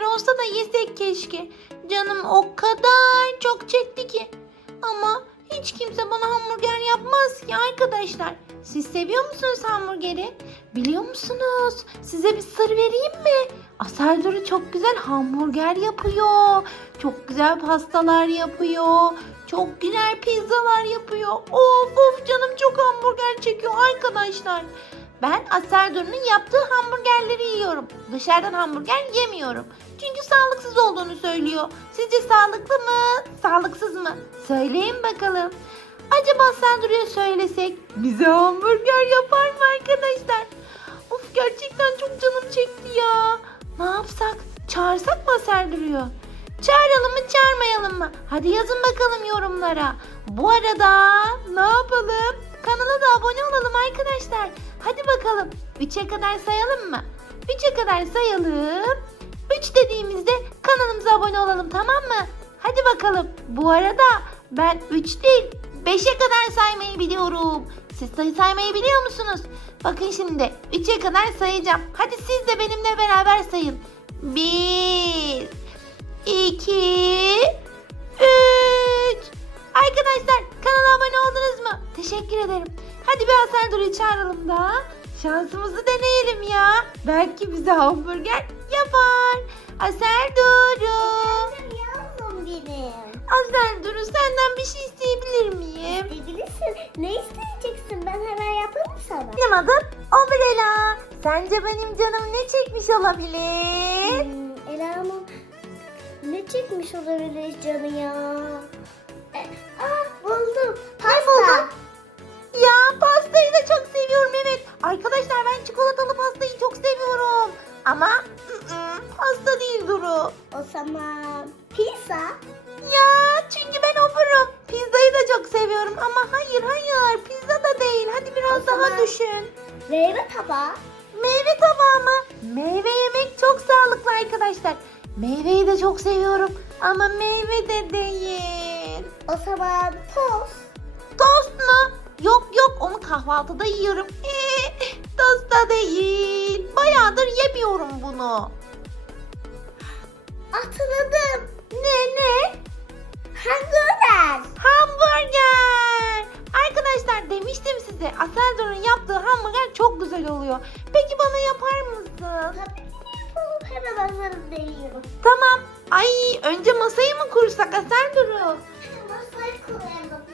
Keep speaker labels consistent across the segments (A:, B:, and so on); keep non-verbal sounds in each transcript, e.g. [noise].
A: hamburger olsa da yesek keşke. Canım o kadar çok çekti ki. Ama hiç kimse bana hamburger yapmaz ki arkadaşlar. Siz seviyor musunuz hamburgeri? Biliyor musunuz? Size bir sır vereyim mi? Asel çok güzel hamburger yapıyor. Çok güzel pastalar yapıyor. Çok güzel pizzalar yapıyor. Of of canım çok hamburger çekiyor arkadaşlar. Ben Asel Duru'nun yaptığı hamburgerleri yiyorum. Dışarıdan hamburger yemiyorum. Çünkü sağlıksız olduğunu söylüyor. Sizce sağlıklı mı? Sağlıksız mı? Söyleyin bakalım. Acaba Asel Duru'ya söylesek bize hamburger yapar mı arkadaşlar? Of gerçekten çok canım çekti ya. Ne yapsak? Çağırsak mı Asel Duru'yu? Çağıralım mı çağırmayalım mı? Hadi yazın bakalım yorumlara. Bu arada ne yapalım? Kanala da abone olalım arkadaşlar. Hadi bakalım. 3'e kadar sayalım mı? 3'e kadar sayalım. 3 dediğimizde kanalımıza abone olalım tamam mı? Hadi bakalım. Bu arada ben 3 değil 5'e kadar saymayı biliyorum. Siz sayı saymayı biliyor musunuz? Bakın şimdi 3'e kadar sayacağım. Hadi siz de benimle beraber sayın. 1 2 3 Arkadaşlar kanala abone oldunuz mu? Teşekkür ederim. Hadi bir Asel Duru'yu çağıralım da şansımızı deneyelim ya. Belki bize hamburger yapar. Asel Duru. Asel Duru senden bir şey isteyebilir miyim?
B: İsteyebilirsin. Ne isteyeceksin? Ben hemen yaparım sana.
A: Benim adım Umbrella. Sence benim canım ne çekmiş olabilir?
B: Hmm, Ela'mın ne çekmiş olabilir canı ya?
A: Ama ı-ı, pasta değil Duru.
B: O zaman pizza.
A: Ya çünkü ben oburum. Pizzayı da çok seviyorum ama hayır hayır pizza da değil. Hadi biraz
B: O
A: daha
B: zaman-
A: düşün.
B: Meyve tabağı.
A: Meyve tabağı mı? Meyve yemek çok sağlıklı arkadaşlar. Meyveyi de çok seviyorum ama meyve de değil.
B: O zaman tost.
A: Tost mu? Yok yok onu kahvaltıda yiyorum. Ee, tost da değil. Bayağıdır yemiyorum bunu.
B: Hatırladım.
A: Ne ne?
B: Hamburger.
A: Hamburger. Arkadaşlar demiştim size Aseldor'un yaptığı hamburger çok güzel oluyor. Peki bana yapar mısın?
B: Tabii ki yapalım. Hemen hazırım deniyorum.
A: Tamam. Ay önce masayı mı kursak Aseldor'u?
B: Masayı kuralım.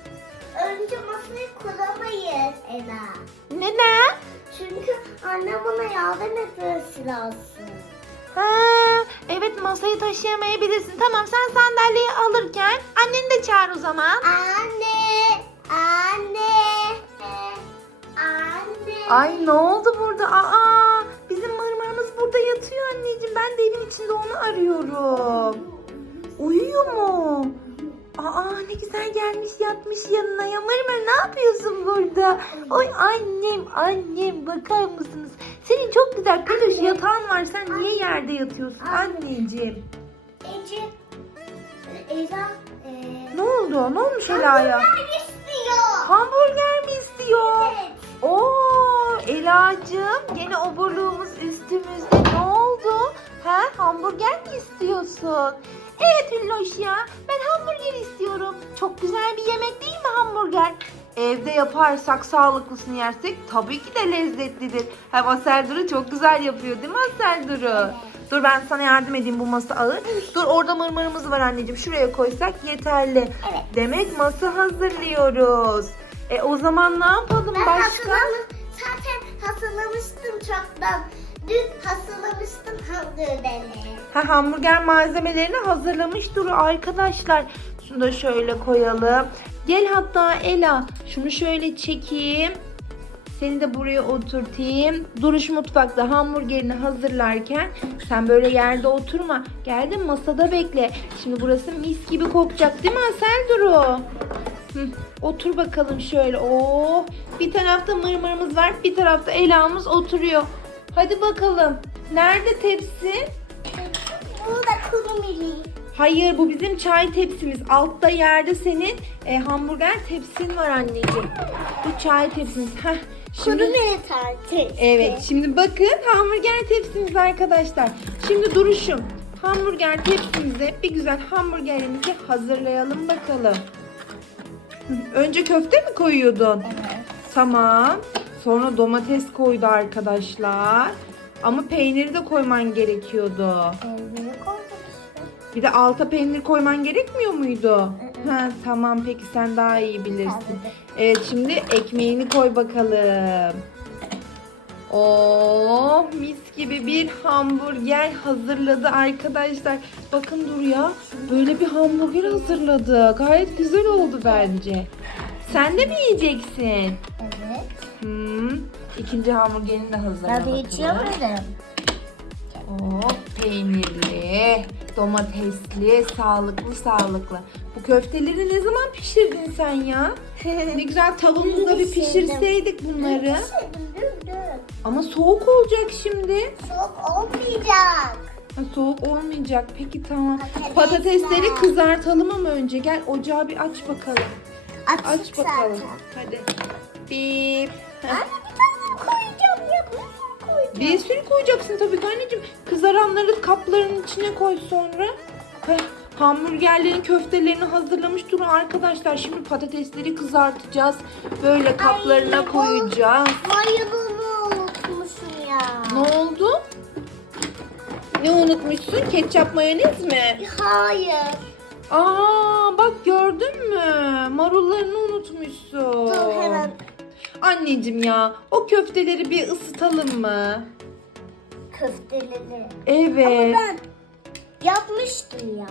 B: Önce masayı kuramayız Ela.
A: Neden?
B: Çünkü annem bana yardım etmesi lazım.
A: Ha, evet masayı taşıyamayabilirsin. Tamam sen sandalyeyi alırken anneni de çağır o zaman.
B: Anne, anne, anne.
A: Ay ne oldu burada? Aa, bizim mırmırımız burada yatıyor anneciğim. Ben de evin içinde onu arıyorum. Uyuyor mu? Aa ne güzel gelmiş yatmış yanına ya. Mırmır ne yapıyorsun burada? Oy annem annem bakar mısınız? Senin çok güzel peluş yatağın var. Sen niye yerde yatıyorsun anneciğim?
B: Ece, Ela, e,
A: Ne oldu? Ne olmuş Ela'ya?
B: hamburger istiyor.
A: Hamburger mi istiyor?
B: Evet.
A: Oo Ela'cığım gene oburluğumuz üstümüzde ne oldu? He hamburger mi istiyorsun? Evet Hülloş ya ben hamburger istiyorum. Çok güzel bir yemek değil mi hamburger? Evde yaparsak sağlıklısını yersek tabii ki de lezzetlidir. Hem Asel Duru çok güzel yapıyor değil mi Asel Duru? Dur ben sana yardım edeyim bu masa ağır. Dur orada mırmırımız var anneciğim. Şuraya koysak yeterli.
B: Evet.
A: Demek masa hazırlıyoruz. E o zaman ne yapalım
B: Ben
A: başka?
B: hazırlamış, zaten hazırlamıştım çoktan. Dün hazırlamıştım hamburgeri.
A: Ha, hamburger malzemelerini hazırlamış Duru arkadaşlar. Şunu da şöyle koyalım. Gel hatta Ela şunu şöyle çekeyim. Seni de buraya oturtayım. Duruş mutfakta hamburgerini hazırlarken sen böyle yerde oturma. Geldin masada bekle. Şimdi burası mis gibi kokacak değil mi Asel Duru? Hı, otur bakalım şöyle. Oo, bir tarafta mırmırımız var, bir tarafta Ela'mız oturuyor. Hadi bakalım. Nerede tepsi?
B: Burada kuru milli.
A: Hayır bu bizim çay tepsimiz. Altta yerde senin e, hamburger tepsin var anneciğim. Bu çay tepsimiz. Heh,
B: Kuru
A: şimdi,
B: milli tartı.
A: evet şimdi bakın hamburger tepsimiz arkadaşlar. Şimdi duruşum. hamburger tepsimize bir güzel hamburgerimizi hazırlayalım bakalım. Önce köfte mi koyuyordun?
B: Evet.
A: Tamam. Sonra domates koydu arkadaşlar. Ama peyniri de koyman gerekiyordu.
B: Koyduk işte.
A: Bir de alta peynir koyman gerekmiyor muydu? Ha, tamam peki sen daha iyi bilirsin. Evet şimdi ekmeğini koy bakalım. Oo mis gibi bir hamburger hazırladı arkadaşlar. Bakın dur ya böyle bir hamburger hazırladı. Gayet güzel oldu bence. Sen de mi yiyeceksin?
B: Evet.
A: Hmm, ikinci hamburgerini de hazırla
B: Ben de içiyorum.
A: Oo, peynirli, domatesli, sağlıklı sağlıklı. Bu köfteleri ne zaman pişirdin sen ya? Ne [laughs] güzel tavamızda bir pişirseydik bunları. Ama soğuk olacak şimdi.
B: Soğuk olmayacak.
A: Ha, soğuk olmayacak. Peki tamam.
B: Patatesler.
A: Patatesleri kızartalım ama önce. Gel ocağı bir aç bakalım.
B: Açık
A: Aç bakalım.
B: zaten.
A: Hadi. Bir. Heh.
B: Anne bir tane koyacağım ya. Bir sürü koyacağım.
A: Bir sürü koyacaksın tabii ki anneciğim. Kızaranları kapların içine koy sonra. Heh, hamburgerlerin köftelerini hazırlamış durun arkadaşlar. Şimdi patatesleri kızartacağız. Böyle kaplarına
B: Ay,
A: koyacağız.
B: Mayonunu unutmuşum ya.
A: Ne oldu? Ne unutmuşsun? Ketçap mayonez mi?
B: Hayır.
A: Aa bak gördün mü? Marullarını unutmuşsun.
B: Dur hemen.
A: Anneciğim ya o köfteleri bir ısıtalım mı?
B: Köfteleri.
A: Evet.
B: Ben yapmıştım ya.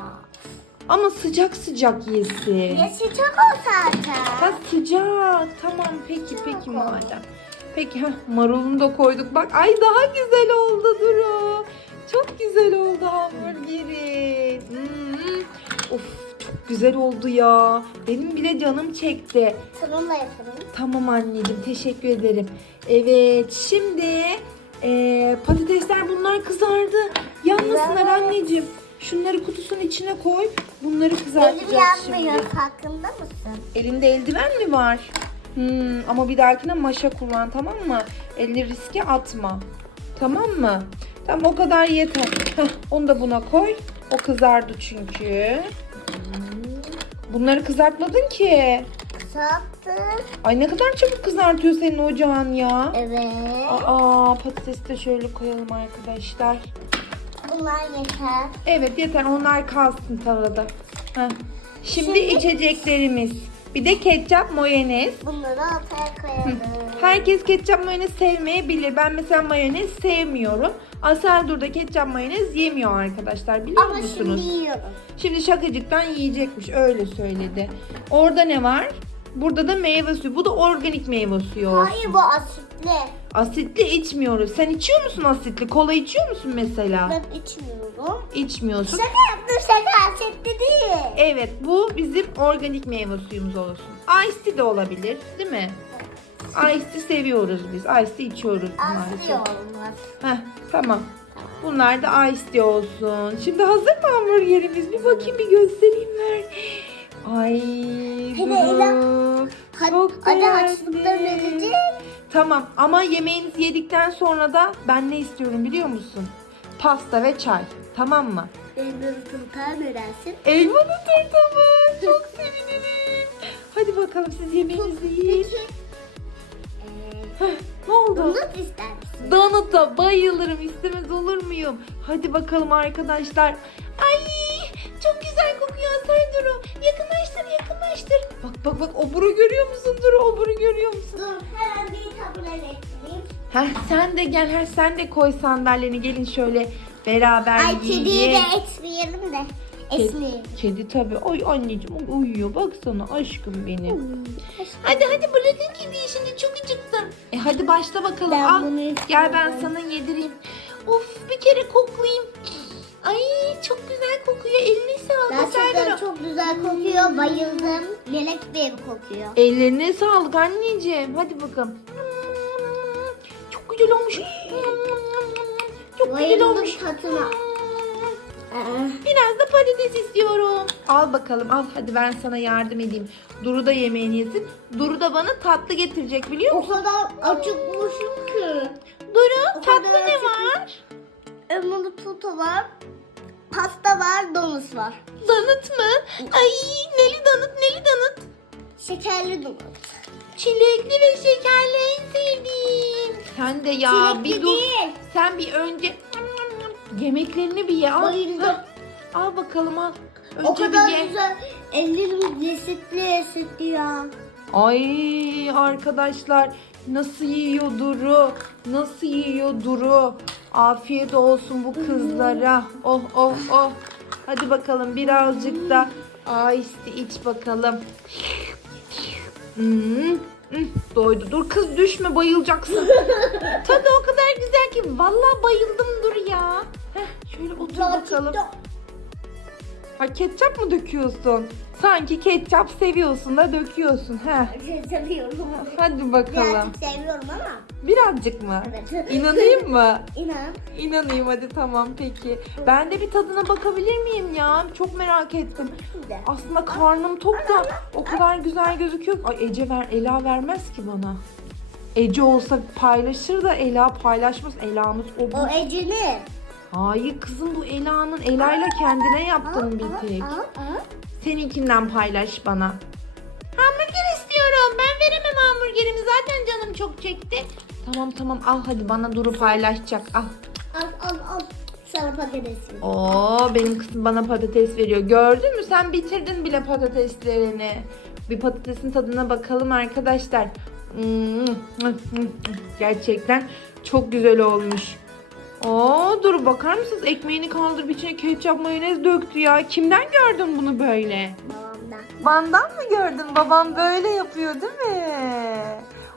A: Ama sıcak sıcak yesin.
B: Ya sıcak o zaten.
A: Ha sıcak. Tamam peki peki madem. Peki ha marulunu da koyduk. Bak ay daha güzel oldu Duru. Çok güzel oldu hamburgeri. Hmm. Of çok güzel oldu ya. Benim bile canım çekti.
B: Da yapalım.
A: Tamam anneciğim teşekkür ederim. Evet şimdi eee, patatesler bunlar kızardı. Yanmasınlar
B: Evet.
A: anneciğim. Şunları kutusunun içine koy. Bunları
B: Elim
A: kızartacağız
B: yanmıyor
A: şimdi.
B: farkında mısın?
A: Elinde eldiven mi var? Hmm, ama bir dahakine maşa kullan tamam mı? Elini riske atma. Tamam mı? Tamam o kadar yeter. Heh, onu da buna koy. O kızardı çünkü. Bunları kızartmadın ki.
B: Kısalttım.
A: Ay ne kadar çabuk kızartıyor senin ocağın ya.
B: Evet.
A: Aa patatesi de şöyle koyalım arkadaşlar.
B: Bunlar yeter.
A: Evet yeter onlar kalsın tavada. Heh. Şimdi,
B: Şimdi-
A: içeceklerimiz. Bir de ketçap mayonez.
B: Bunları ortaya koyalım.
A: Herkes ketçap mayonez sevmeyebilir. Ben mesela mayonez sevmiyorum. Aseldur da ketçap mayonez yemiyor arkadaşlar biliyor
B: Ama
A: musunuz?
B: şimdi yiyorum.
A: Şimdi şakacıktan yiyecekmiş öyle söyledi. Orada ne var? Burada da meyve suyu. Bu da organik meyve suyu olsun.
B: Hayır bu asitli.
A: Asitli içmiyoruz. Sen içiyor musun asitli? Kola içiyor musun mesela?
B: Ben içmiyorum.
A: İçmiyorsun.
B: Şaka yaptım şaka asitli değil.
A: Evet bu bizim organik meyve suyumuz olsun. Ice tea de olabilir değil mi? Ice tea seviyoruz biz. Ice tea içiyoruz
B: Asitli
A: maalesef.
B: olmaz.
A: Heh, tamam. Bunlar da ice tea olsun. Şimdi hazır mı hamburgerimiz? Bir bakayım bir göstereyim ver. Ay Çok
B: hadi
A: beğendim.
B: harçlıklarını vereceğim.
A: Tamam ama yemeğinizi yedikten sonra da ben ne istiyorum biliyor musun? Pasta ve çay. Tamam mı?
B: Benim sultan öğrensin.
A: Elmalı turta mı? Çok sevinirim. Hadi bakalım siz yemeğinizi yiyin.
B: Ee,
A: Ne oldu?
B: Donut ister misin?
A: Donut'a bayılırım. istemez olur muyum? Hadi bakalım arkadaşlar. Ay çok güzel kokuyor Serduru. Yakınlaştır yakınlaştır. Bak bak bak oburu görüyor musun Duru? Oburu görüyor musun?
B: Dur hemen bir tabure getireyim.
A: Heh, sen de gel her sen de koy sandalyeni gelin şöyle beraber
B: Ay kediyi de etmeyelim de.
A: Kedi,
B: Esmeyelim.
A: kedi tabii. Ay anneciğim uyuyor. Baksana aşkım benim. Hadi hadi bırakın kediyi şimdi çok acıktım. E hadi başla bakalım.
B: Ben
A: Al.
B: bunu
A: Gel ben sana yedireyim. Of bir kere koklayayım. Ay çok güzel kokuyor. Eline sağlık.
B: Gerçekten çok güzel kokuyor. Bayıldım. Melek bir kokuyor.
A: Ellerine sağlık anneciğim. Hadi bakalım. Çok güzel olmuş. Çok güzel
B: Bayıldım
A: olmuş.
B: tadına.
A: Biraz da patates istiyorum. Al bakalım al hadi ben sana yardım edeyim. Duru da yemeğini yesin. Duru da bana tatlı getirecek biliyor
B: O
A: musun?
B: kadar acıkmışım ki.
A: Duru
B: O
A: tatlı
B: kadar
A: ne var?
B: Elmalı tuta var. pasta var, donut var.
C: Donut mu? Ay neli donut neli donut.
B: Şekerli donut.
C: Çilekli ve şekerli en sevdiğim. Sen de ya
B: Çilekli
C: bir dur.
B: değil.
C: Sen bir önce yemeklerini bir ye. Al.
B: Bayıldım.
C: Al bakalım al. Önce
B: O kadar
C: bir ye.
B: güzel. Ellerim lezzetli lezzetli ya.
A: Ay arkadaşlar nasıl yiyor Duru? Nasıl yiyor Duru? Afiyet olsun bu kızlara. Oh oh oh. Hadi bakalım birazcık da ice iç bakalım. Hmm, hmm, doydu. Dur kız düşme bayılacaksın. [laughs]
C: Tadı o kadar güzel ki vallahi bayıldım dur ya.
A: Heh, şöyle otur bakalım. Ha ketçap mı döküyorsun? Sanki ketçap seviyorsun da döküyorsun.
B: Şey seviyorum.
A: Hadi bakalım.
B: Birazcık seviyorum ama.
A: Birazcık mı?
B: Evet.
A: İnanayım mı?
B: İnan.
A: İnanayım hadi tamam peki. Ben de bir tadına bakabilir miyim ya? Çok merak ettim. Aslında karnım tok da o kadar güzel gözüküyor. Ay Ece ver, Ela vermez ki bana. Ece olsa paylaşır da Ela paylaşmaz. Ela'mız o bu.
B: O Ece'nin.
A: Hayır kızım bu Ela'nın. Ela'yla kendine yaptın bir tek. Seninkinden paylaş bana.
C: Hamburger istiyorum. Ben veremem hamburgerimi. Zaten canım çok çekti.
A: Tamam tamam al hadi bana Duru paylaşacak. Al.
B: Al al al. Sana patatesim.
A: Oo benim kızım bana patates veriyor. Gördün mü sen bitirdin bile patateslerini. Bir patatesin tadına bakalım arkadaşlar. Hmm, Gerçekten çok güzel olmuş. Oo dur bakar mısınız ekmeğini kaldırıp içine ketçap mayonez döktü ya. Kimden gördün bunu böyle?
B: Babamdan.
A: Bandan mı gördün? Babam böyle yapıyor değil mi?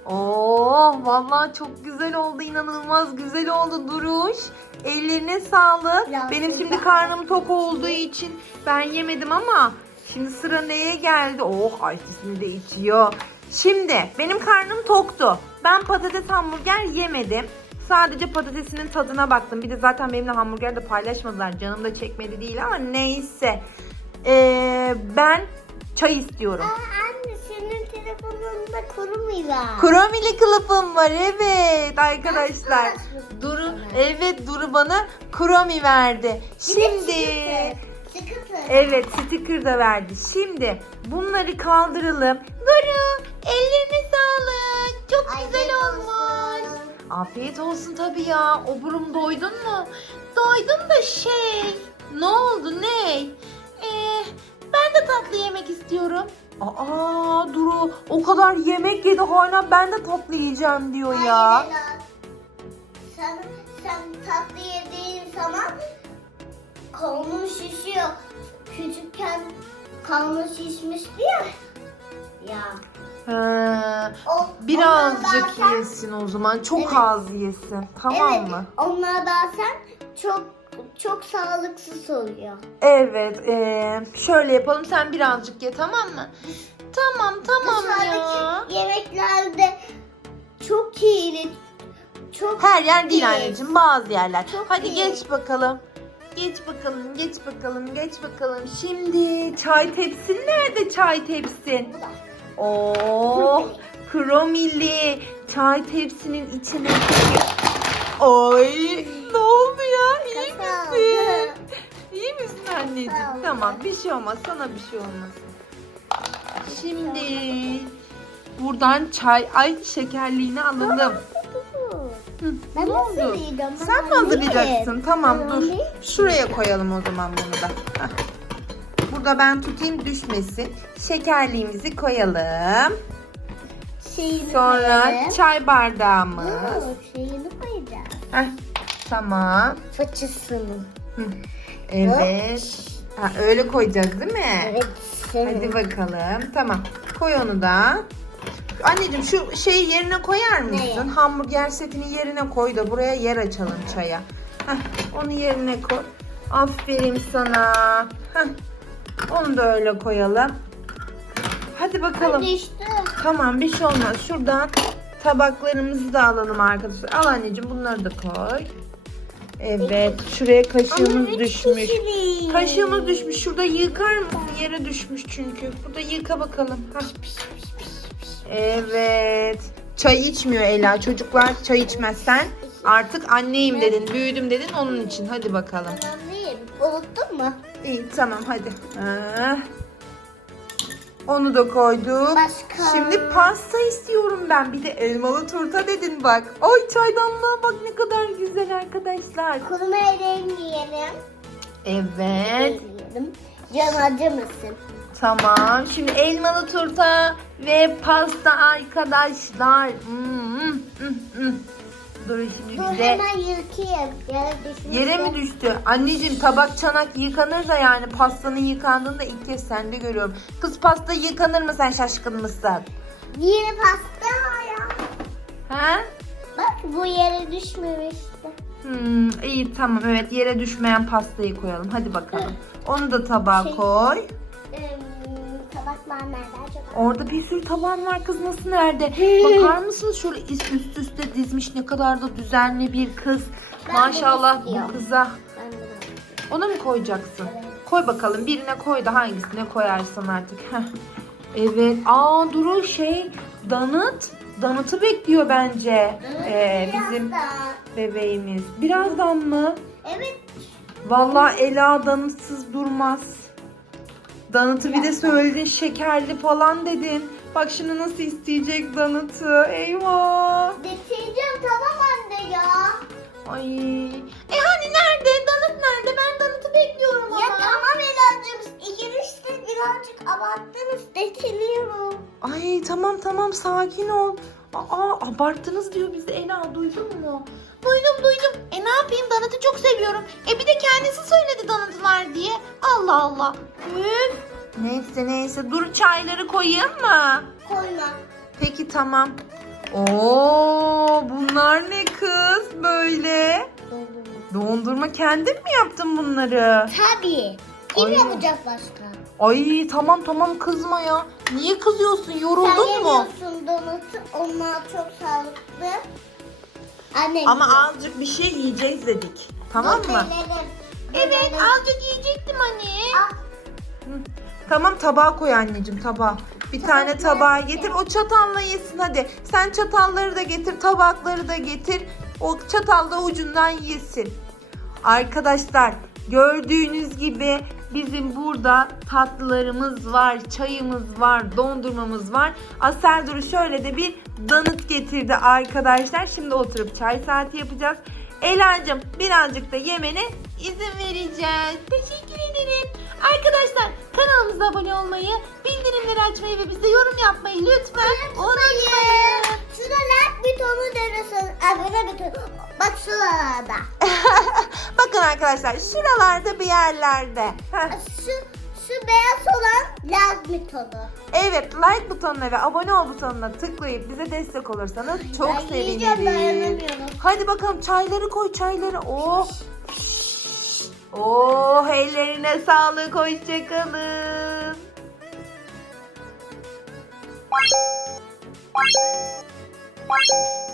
A: Oo vallahi çok güzel oldu. inanılmaz güzel oldu Duruş. Ellerine sağlık.
B: Ya,
A: Benim şimdi karnım tok olduğu için ben yemedim ama şimdi sıra neye geldi? Oh Ayşe'sini de içiyor. Şimdi benim karnım toktu. Ben patates hamburger yemedim. Sadece patatesinin tadına baktım. Bir de zaten benimle hamburger de paylaşmadılar. Canım da çekmedi değil ama neyse. Ee, ben çay istiyorum.
B: Aa, anne senin telefonunda kuru mu var?
A: Kromili kılıfım var evet arkadaşlar. Duru evet Duru bana kromi verdi. Şimdi evet sticker da verdi. Şimdi bunları kaldıralım.
C: Duru ellerine sağlık. Çok
B: Ay,
C: güzel olmuş.
A: Afiyet olsun tabii ya. Oburum doydun mu?
C: Doydum da şey. Ne oldu ne? Ee, ben de tatlı yemek istiyorum.
A: Aa Duru o kadar yemek yedi hala ben de tatlı yiyeceğim diyor ya.
B: Sen, sen tatlı yediğin zaman karnın şişiyor. Küçükken karnın şişmişti ya. Ya.
A: Ha,
B: O,
A: birazcık
B: onlardan-
A: yesin o zaman. Çok
B: Evet.
A: az yesin. Tamam
B: evet,
A: mı?
B: Onlar bazen çok çok sağlıksız oluyor.
A: Evet. eee, şöyle yapalım. Sen birazcık ye tamam mı?
C: Tamam tamam ya.
B: Dışarıdaki yemeklerde çok iyi. Çok
A: Her yer değil anneciğim. Bazı yerler.
B: Çok
A: Hadi
B: iyi.
A: geç bakalım. Geç bakalım, geç bakalım, geç bakalım. Şimdi çay tepsin nerede çay tepsin?
B: Bu da.
A: Oo, kromili çay tepsinin içine Ay, ne oldu ya? İyi misin? [laughs] İyi misin anneciğim? Tamam, bir şey olmaz. Sana bir şey olmaz. Şimdi buradan çay ay şekerliğini alalım. Hı,
B: Ben
A: ne oldu?
B: hazırlayacağım.
A: Sen mi hazırlayacaksın? Tamam dur. Şuraya koyalım o zaman bunu da. Heh. Burada ben tutayım düşmesin. Şekerliğimizi koyalım.
B: Şeyini
A: Sonra
B: koyalım.
A: çay bardağımız.
B: Oo, şeyini koyacağız.
A: Heh, tamam.
B: Fıçısını.
A: Hı. Evet. Ha, öyle koyacağız değil mi?
B: Evet.
A: Hadi bakalım. Tamam. Koy onu da. Anneciğim şu şeyi yerine koyar mısın?
B: Neyi?
A: Hamburger setini yerine koy da buraya yer açalım çaya. Heh, onu yerine koy. Aferin sana. Heh, onu da öyle koyalım. Hadi bakalım. Tamam bir şey olmaz. Şuradan tabaklarımızı da alalım arkadaşlar. Al anneciğim bunları da koy. Evet. Şuraya kaşığımız düşmüş. Kaşığımız düşmüş. Şurada yıkar mısın? Yere düşmüş çünkü. Burada yıka bakalım. Hah. Evet. Çay içmiyor Ela. Çocuklar çay içmezsen Artık anneyim dedin, büyüdüm dedin onun için. Hadi bakalım.
B: Önemliyim. Unuttun mu?
A: İyi tamam hadi. Ah. Onu da koyduk.
B: Başka?
A: Şimdi pasta istiyorum ben. Bir de elmalı turta dedin bak. Ay çaydanlığa bak ne kadar güzel arkadaşlar.
B: Kurumu ellerini yiyelim.
A: Evet.
B: Yiyelim. Can acı mısın?
A: Tamam. Şimdi elmalı turta ve pasta arkadaşlar. Hmm, hmm, hmm, hmm. Dur şimdi
B: Dur
A: bir de
B: hemen yıkayayım. Yere düşmüş.
A: yere mi düştü? Anneciğim tabak çanak yıkanır da yani pastanın yıkandığını da ilk kez sende görüyorum. Kız pasta yıkanır mı sen şaşkın mısın?
B: Yeni pasta ya.
A: Ha?
B: Bak bu yere düşmemişti.
A: Hmm, iyi tamam evet yere düşmeyen pastayı koyalım. Hadi bakalım. Onu da tabağa
B: Şey-
A: koy.
B: Ee, tabaklar nerede acaba?
A: Orada bir sürü taban var kız nasıl nerede? Bakar mısınız şöyle üst üst üste dizmiş ne kadar da düzenli bir kız.
B: Ben
A: Maşallah bu kıza. Ona mı koyacaksın?
B: Evet.
A: Koy bakalım birine koy da hangisine koyarsan artık. Heh. Evet. Aa Duru şey Danıt. Danıt'ı bekliyor bence. Ee, bizim bebeğimiz. Birazdan mı?
B: Evet.
A: Vallahi Ela danıtsız durmaz. Danıtı bir de söyledin şekerli falan dedin. Bak şimdi nasıl isteyecek danıtı. Eyvah.
B: Getireceğim tamam anne ya.
A: Ay.
C: E hani nerede? Danıt nerede? Ben Danıt'ı bekliyorum ama.
B: Ya tamam Ela'cığım. İkiniz de birazcık abarttınız. Getiriyorum.
A: Ay tamam tamam sakin ol. Aa abarttınız diyor bize Ela duydun mu?
C: Duydum duydum. E ne yapayım Danıt'ı çok seviyorum. E bir de kendisi diye. Allah Allah. Üf.
A: Neyse neyse dur çayları koyayım mı?
B: Koyma.
A: Peki tamam. Oo bunlar ne kız böyle? Dondurma kendin mi yaptın bunları?
B: Tabii. Kim
A: Ay.
B: yapacak başka?
A: Ay tamam tamam kızma ya. Niye kızıyorsun?
B: Sen
A: Yoruldun mu?
B: yemiyorsun donatı. Onlar çok sağlıklı. Annem
A: Ama
B: yiyor.
A: azıcık bir şey yiyeceğiz dedik. Tamam mı?
B: denelim.
C: Evet azıcık yiyecektim hani.
B: Al.
A: Tamam tabağa koy anneciğim tabağa. Bir tane tabağa getir. O çatalla yesin hadi. Sen çatalları da getir, tabakları da getir. O çatalla ucundan yesin. Arkadaşlar gördüğünüz gibi bizim burada tatlılarımız var, çayımız var, dondurmamız var. Asel Duru şöyle de bir danıt getirdi arkadaşlar. Şimdi oturup çay saati yapacağız. Ela'cığım birazcık da yemene izin vereceğiz.
C: Teşekkür ederim. Arkadaşlar kanalımıza abone olmayı, bildirimleri açmayı ve bize yorum yapmayı lütfen unutmayın.
B: Şurada like butonu dönüyorsun. Abone butonu. Bak şuralarda. [laughs]
A: Bakın arkadaşlar şuralarda bir yerlerde. Heh.
B: Şu, şu beyaz olan like butonu.
A: Evet like butonuna ve abone ol butonuna tıklayıp bize destek olursanız çok
B: ben
A: seviniriz. Hadi bakalım çayları koy çayları. Oh. Oh ellerine sağlık. Hoşçakalın. Bye.